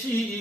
진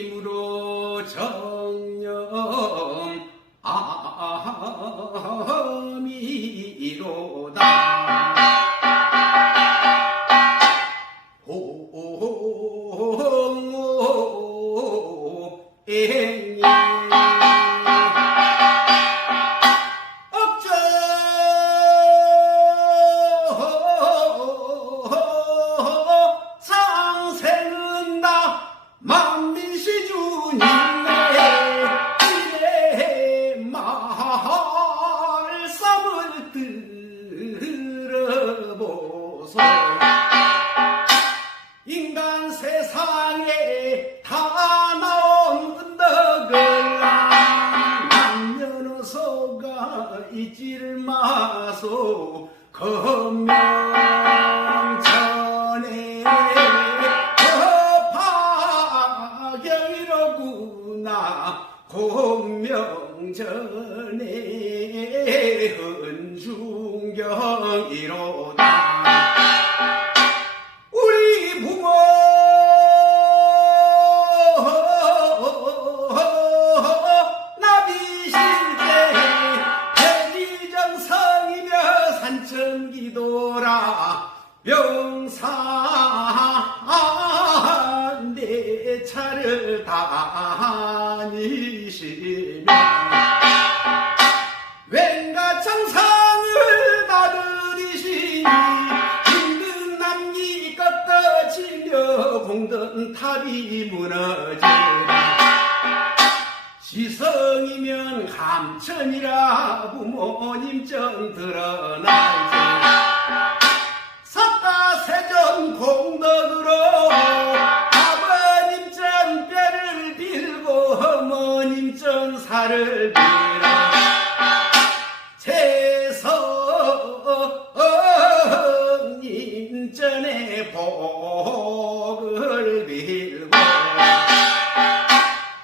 차를 다니시며 왠가 정상을 다들이시니 힘든 남기 꺾어지며 공든 탑이 무너지라. 시성이면 감천이라 부모님 정 드러나지 석가세전 공덕으로 전 살을 빌어. 전에 복을 빌고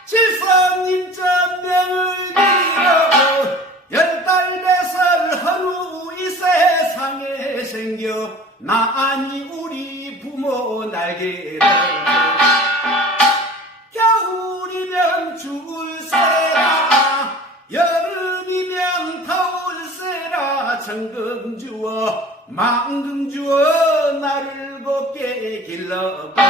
칠성님 전명을 빌어. 열달 배설 헌후 이 세상에 생겨 나니 우리 부모 날개를 겨울이면 줄세 정금주어 망금주어 나를 곱게 길러본다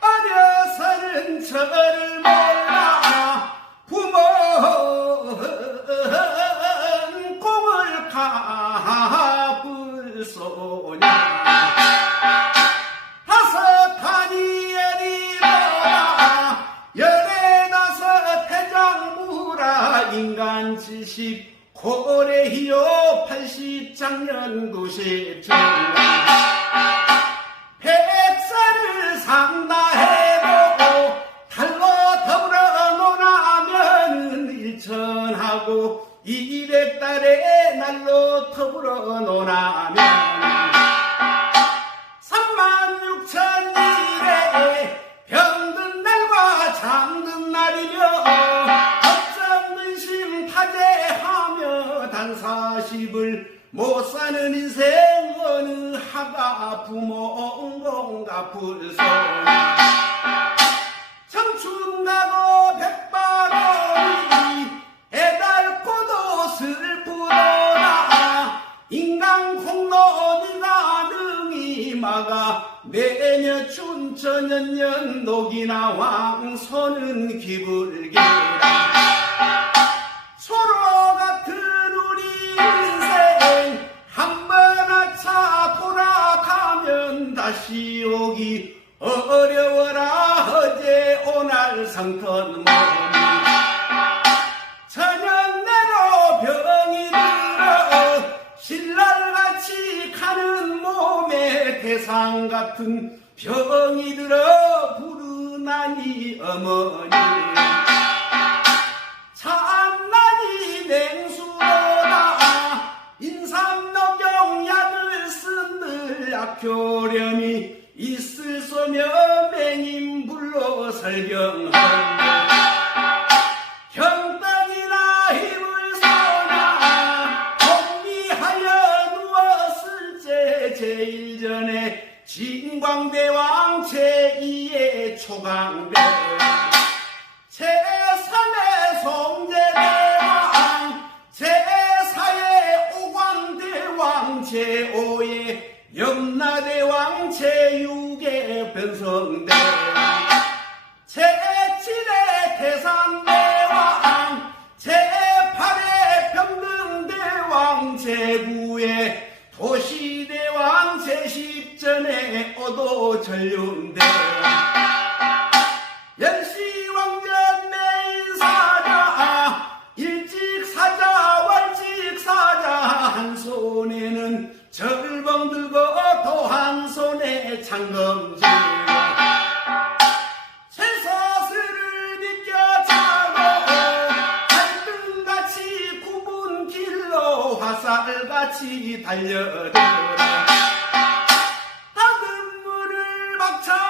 어려서는 저를 몰라. 부모는 공을 갚을 소냐. 인간 칠십 고래희요 팔십 장년 구십 정년 백살을 상다해도 달로 더불어 논하면은 일천하고 이백 달에 날로 더불어 논하면 40을 못 사는 인생 어느 하가 부모 온공 갚을 소리 청춘 가고 백발어리 애달고도 슬프도다. 인간 콩로니가 능이 막아 매년 춘천년 연녹이나 왕손은 기불개라 대상 같은 병이 들어 부르나니 어머니. 참나니 냉수로다 인삼녹용 약을 쓴들 약효렴이 있을 소며 맹인 불로 설경한다. 경떡이나 힘을 쏘나 공리하여 누웠을 때 제일 전에 진광대왕 제2의 초강대. 제3의 성제대왕 제4의 오광대왕 제5의 염라대왕 제6의 변성대. 제10전의 오도전륜대왕 연시왕전 내인사자 일찍사자 월찍사자 한 손에는 절봉 들고 또 한 손에 창검 들고 화살같이 달려들 물을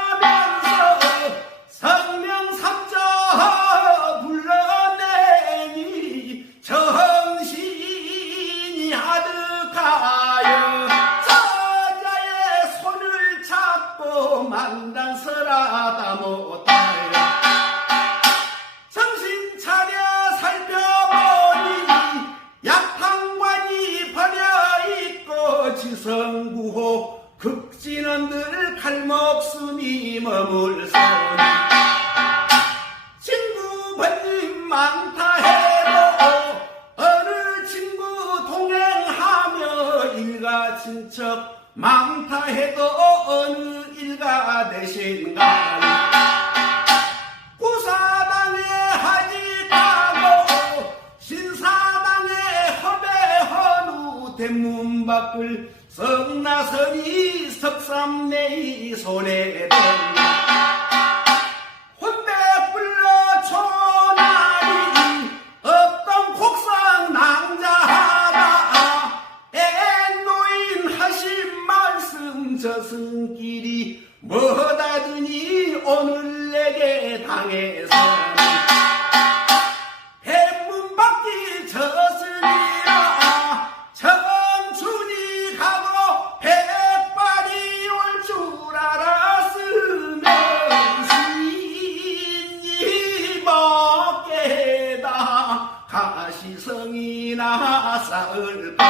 해도 어느 일가 되신가? 구사당에 하직하고 신사당에 허배헌후 대문 밖을 성나선이 석삼내이 손에 든다 쌓을 걸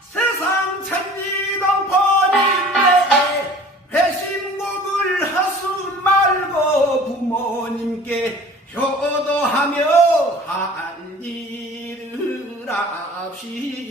세상 천지동포님께 배신곡을 하수 말고 부모님께 효도하며 할 일을 합시다.